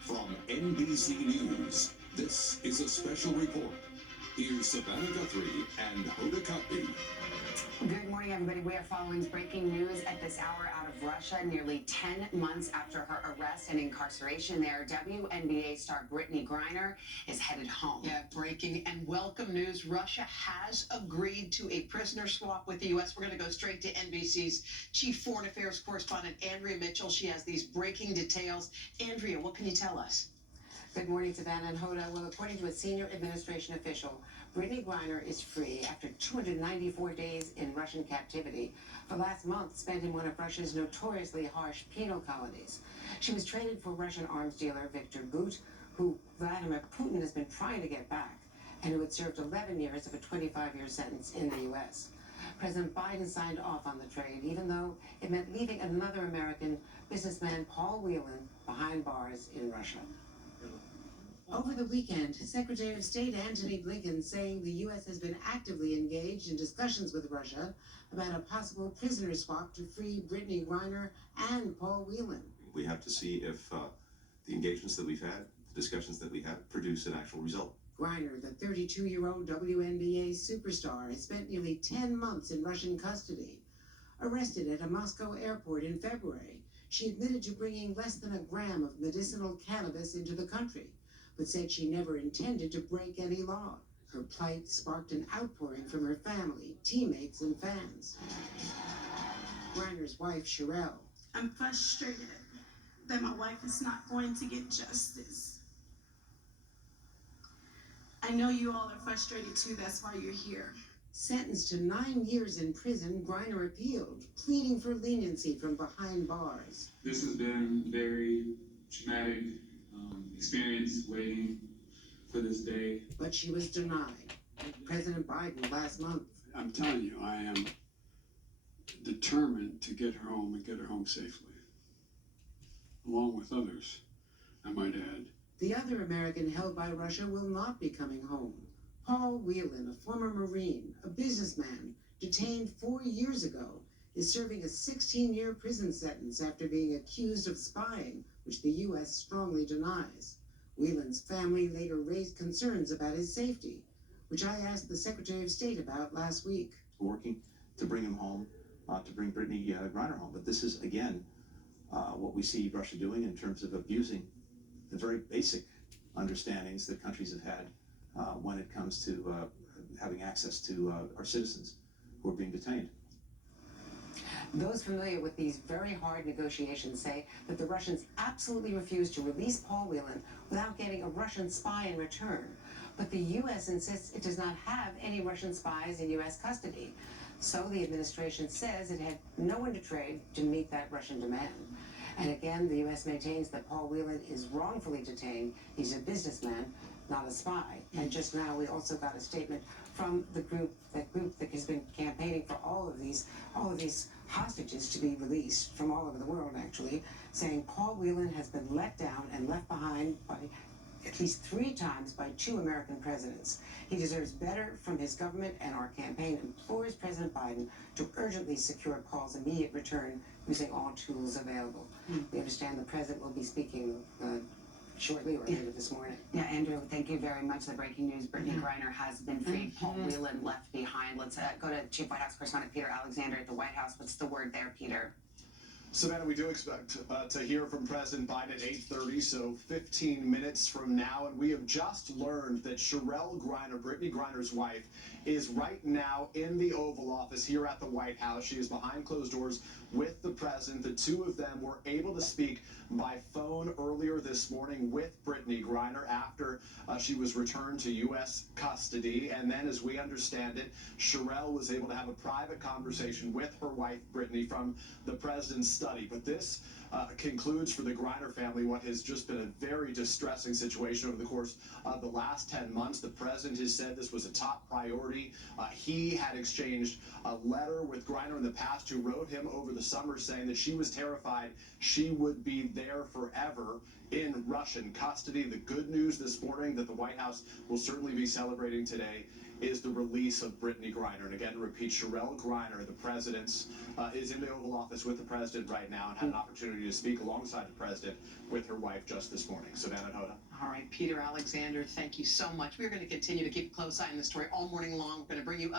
From NBC News, this is a special report. Here's Savannah Guthrie and Hoda Kotb. Good morning, everybody. We are following breaking news at this hour out of Russia, nearly 10 months after her arrest and incarceration there. WNBA star Brittney Griner is headed home. Yeah, breaking and welcome news. Russia has agreed to a prisoner swap with the U.S. We're going to go straight to NBC's chief foreign affairs correspondent, Andrea Mitchell. She has these breaking details. Andrea, what can you tell us? Good morning, Savannah and Hoda. Well, according to a senior administration official, Brittney Griner is free after 294 days in Russian captivity for last month spent in one of Russia's notoriously harsh penal colonies. She was traded for Russian arms dealer Viktor Gut, who Vladimir Putin has been trying to get back, and who had served 11 years of a 25-year sentence in the U.S. President Biden signed off on the trade, even though it meant leaving another American, businessman Paul Whelan, behind bars in Russia. Over the weekend, Secretary of State Antony Blinken saying the U.S. has been actively engaged in discussions with Russia about a possible prisoner swap to free Brittney Griner and Paul Whelan. We have to see if the engagements that we've had, the discussions that we have, produce an actual result. Griner, the 32-year-old WNBA superstar, has spent nearly 10 months in Russian custody. Arrested at a Moscow airport in February, she admitted to bringing less than a gram of medicinal cannabis into the country, but said she never intended to break any law. Her plight sparked an outpouring from her family, teammates, and fans. Griner's wife, Sherelle. I'm frustrated that my wife is not going to get justice. I know you all are frustrated too, that's why you're here. Sentenced to 9 years in prison, Griner appealed, pleading for leniency from behind bars. This has been very traumatic experience waiting for this day. But she was denied. President Biden last month. I'm telling you, I am determined to get her home and get her home safely. Along with others, I might add. The other American held by Russia will not be coming home. Paul Whelan, a former Marine, a businessman, detained 4 years ago, is serving a 16-year prison sentence after being accused of spying, which the U.S. strongly denies. Whelan's family later raised concerns about his safety, which I asked the Secretary of State about last week. Working to bring him home, to bring Brittney Griner home. But this is, again, what we see Russia doing in terms of abusing the very basic understandings that countries have had when it comes to having access to our citizens who are being detained. Those familiar with these very hard negotiations say that the Russians absolutely refused to release Paul Whelan without getting a Russian spy in return. But the U.S. insists it does not have any Russian spies in U.S. custody. So the administration says it had no one to trade to meet that Russian demand. And again, the U.S. maintains that Paul Whelan is wrongfully detained. He's a businessman, not a spy. And just now we also got a statement from the group that has been campaigning for all of these hostages to be released from all over the world, actually, saying Paul Whelan has been let down and left behind by at least 3 times by 2 American presidents. He deserves better from his government, and our campaign implores President Biden to urgently secure Paul's immediate return using all tools available. We understand the president will be speaking shortly or later this morning. Yeah, Andrew, thank you very much. The breaking news, Brittney Griner has been freed. Paul Whelan left behind. Let's go to Chief White House correspondent Peter Alexander at the White House. What's the word there, Peter? Savannah, we do expect to hear from President Biden at 8:30, so 15 minutes from now. And we have just learned that Sherelle Griner, Brittney Griner's wife, is right now in the Oval Office here at the White House. She is behind closed doors with the president. The two of them were able to speak by phone earlier this morning with Brittney Griner after she was returned to U.S. custody. And then, as we understand it, Sherelle was able to have a private conversation with her wife, Brittney, from the president's study. But this concludes for the Griner family what has just been a very distressing situation over the course of the last 10 months. The president has said this was a top priority. He had exchanged a letter with Griner in the past, who wrote him over the summer saying that she was terrified she would be there forever in Russian custody. The good news this morning that the White House will certainly be celebrating today is the release of Brittney Griner. And again, to repeat, Sherelle Griner, the president, is in the Oval Office with the president right now and had an opportunity opportunity to speak alongside the president with her wife just this morning. Savannah and Hoda. All right, Peter Alexander, thank you so much. We're going to continue to keep a close eye on this story all morning long. We're going to bring you up